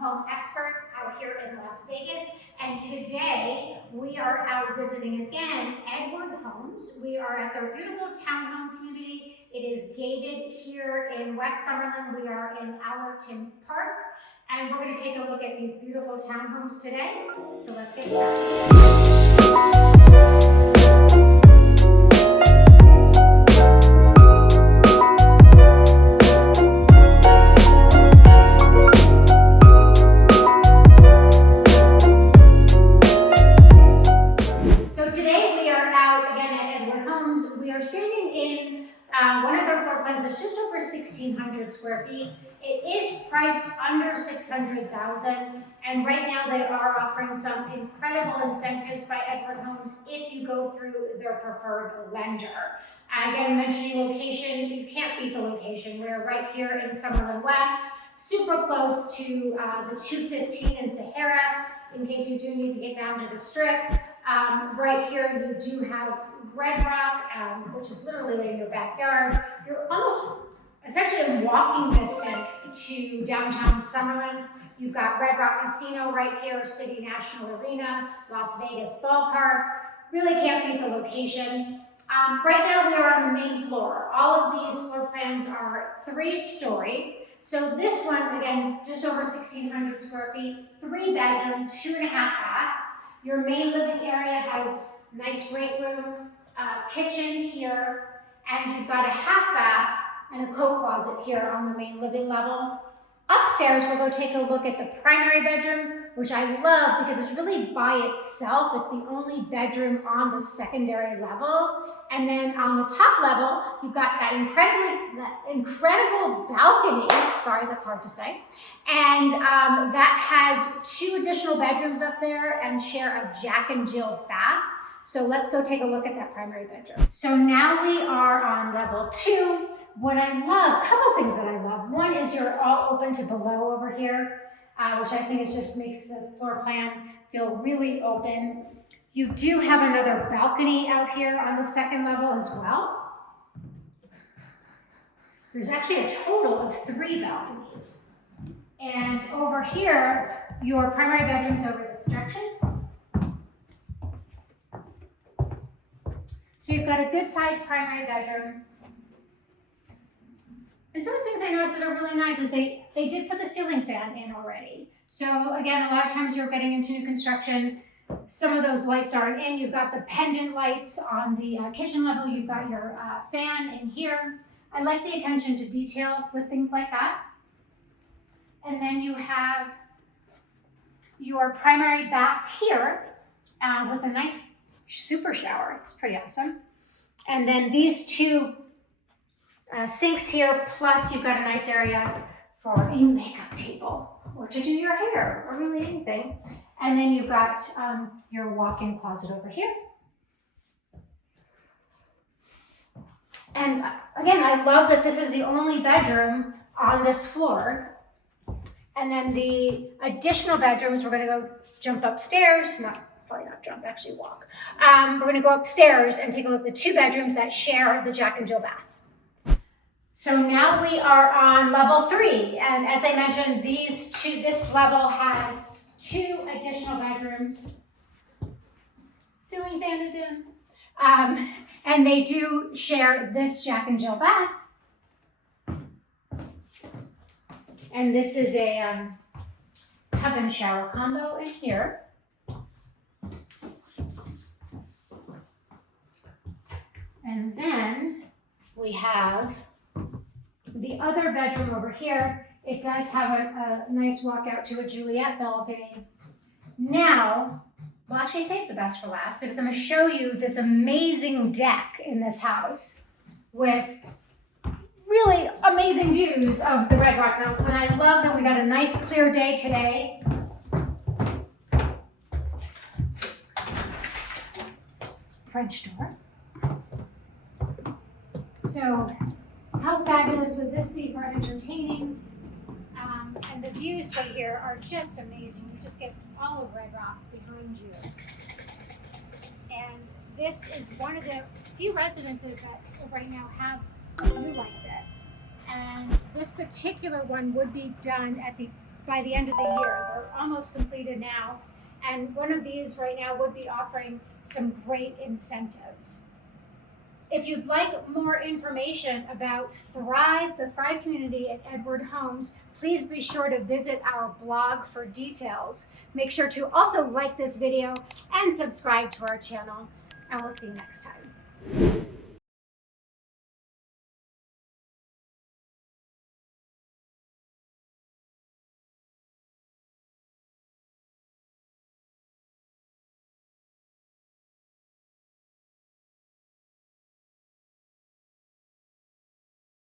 home experts out here in Las Vegas, and today we are out visiting again Edward Homes. We are at their beautiful townhome community. It is gated here in West Summerlin. We are in Allerton Park, and we're going to take a look at these beautiful townhomes today. So let's get started. One of their floor plans is just over 1,600 square feet. It is priced under $600,000, and right now they are offering some incredible incentives by Edward Homes if you go through their preferred lender. Again, mentioning location, you can't beat the location. We're right here in Summerlin West, super close to the 215 in Sahara, in case you do need to get down to the Strip. Right here, you do have Red Rock, which is literally in your backyard. You're almost essentially in walking distance to downtown Summerlin. You've got Red Rock Casino right here, City National Arena, Las Vegas Ballpark. Really can't beat the location. Right now, we are on the main floor. All of these floor plans are 3-story. So this one, again, just over 1,600 square feet, 3-bedroom, 2.5 bath. Your main living area has nice great room, kitchen here, and you've got a half bath and a coat closet here on the main living level. Upstairs, we'll go take a look at the primary bedroom, which I love because it's really by itself. It's the only bedroom on the secondary level. And then on the top level, you've got that incredible balcony. Sorry, that's hard to say. And that has 2 additional bedrooms up there and share a Jack and Jill bath. So let's go take a look at that primary bedroom. So now we are on level 2. What I love, a couple things that I love. One is you're all open to below over here, which I think just makes the floor plan feel really open. You do have another balcony out here on the second level as well. There's actually a total of 3 balconies. And over here, your primary bedroom's over this direction. So you've got a good sized primary bedroom. And some of the things I noticed that are really nice is they did put the ceiling fan in already. So again, a lot of times you're getting into new construction, some of those lights aren't in. You've got the pendant lights on the kitchen level. You've got your fan in here. I like the attention to detail with things like that. And then you have your primary bath here with a nice super shower. It's pretty awesome. And then these 2 sinks here, plus you've got a nice area for a makeup table or to do your hair or really anything. And then you've got your walk-in closet over here. And again, I love that this is the only bedroom on this floor. And then the additional bedrooms, we're going to go jump upstairs. Probably not jump, actually walk. We're going to go upstairs and take a look at the 2 bedrooms that share the Jack and Jill bath. So now we are on level 3. And as I mentioned, this level has 2 additional bedrooms. Ceiling fan is in. And they do share this Jack and Jill bath. And this is a tub and shower combo in here. And then we have the other bedroom over here. It does have a nice walkout to a Juliet balcony. Now, we'll actually save the best for last because I'm going to show you this amazing deck in this house with really amazing views of the Red Rock Mountains. And I love that we got a nice clear day today. French door. So how fabulous would this be for entertaining? And the views right here are just amazing. You just get all of Red Rock behind you. And this is one of the few residences that right now have a view like this. And this particular one would be done at the by the end of the year. They're almost completed now. And one of these right now would be offering some great incentives. If you'd like more information about Thrive, the Thrive community at Edward Homes, please be sure to visit our blog for details. Make sure to also like this video and subscribe to our channel, and we'll see you next time.